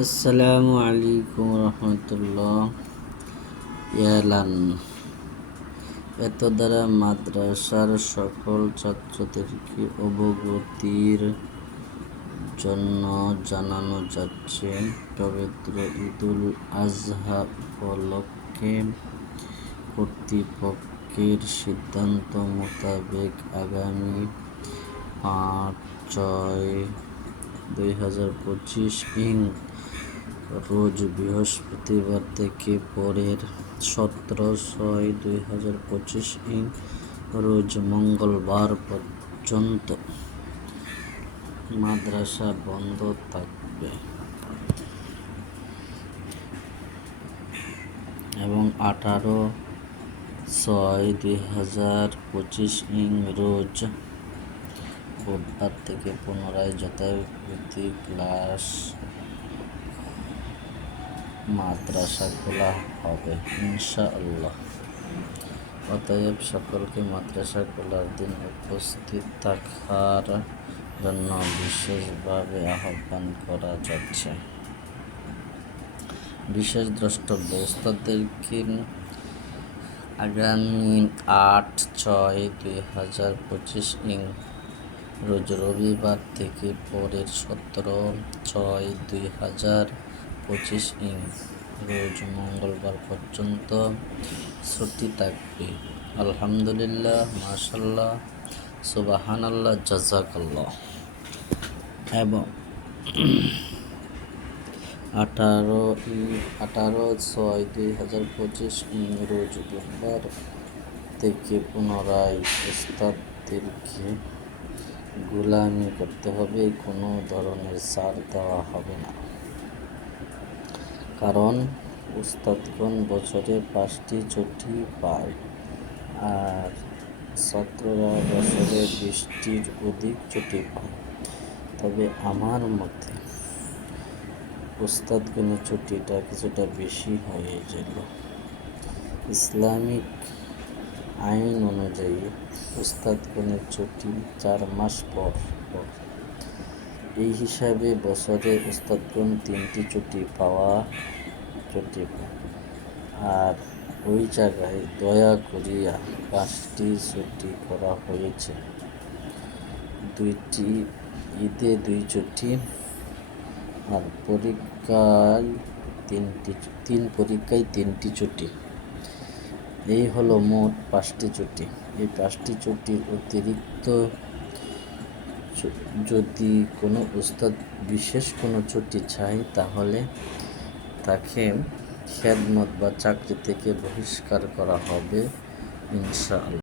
আসসালামু আলাইকুম রহমতুল্লাহ। এলান এত দ্বারা মাদ্রাসার সকল ছাত্রদেরকে অবগতির জন্য জানানো যাচ্ছে, পবিত্র ঈদুল আজহা উপলক্ষে কর্তৃপক্ষের সিদ্ধান্ত মোতাবেক আগামী 5/6/2025 রোজ বৃহস্পতিবার থেকে পরের 17/6/2025 রোজ মঙ্গলবার পর্যন্ত মাদ্রাসা বন্ধ থাকবে এবং 18/6/2025 রোজ বুধবার থেকে পুনরায় যথারীতি ক্লাস মাদ্রাসা খোলা হবে ইনশাআল্লাহ। অতএব সকলকে মাদ্রাসা খোলার দিন উপস্থিত থাকার জন্য বিশেষভাবে আহ্বান করা যাচ্ছে। বিশেষ দ্রষ্টব্য: উস্তাদদেরকে আগামী 8/6/2025 রোজ রবিবার থেকে পরের 17/6/2025 রোজ মঙ্গলবার পর্যন্ত ছুটি থাকবে। আলহামদুলিল্লাহ, মাশাআল্লাহ, সুবহানাল্লাহ, জাযাকাল্লাহ। এবং 18/6/2025 রোজ বুধবার থেকে পুনরায় উস্তাদদেরকে গোলামি করতে হবে, কোনো ধরনের ছাড় দেওয়া হবে না। কারণ উস্তাদগণ বছরে 5টি ছুটি পায় আর ছাত্ররা বছরে 20টির অধিক ছুটি পায়। তবে আমার মতে উস্তাদগণের ছুটিটা কিছুটা বেশি হয়ে গেল। ইসলামিক আইন অনুযায়ী উস্তাদগণের ছুটি 4 মাস পর পর। এই হিসাবে বছরে উস্তাদগণ 3টি ছুটি পায়, আর ওই জায়গায় দয়া করিয়া 5টি ছুটি করা হয়েছে। 2টি ঈদে 2 ছুটি আর পরীক্ষায় 3টি ছুটি। এই হলো মোট 5টি ছুটি। এই 5টি ছুটির অতিরিক্ত যদি কোনো উস্তাদ বিশেষ কোনো ছুটি চায় তাহলে তাকে খেদমত বা চাকরি থেকে বহিষ্কার করা হবে ইনশাআল্লাহ।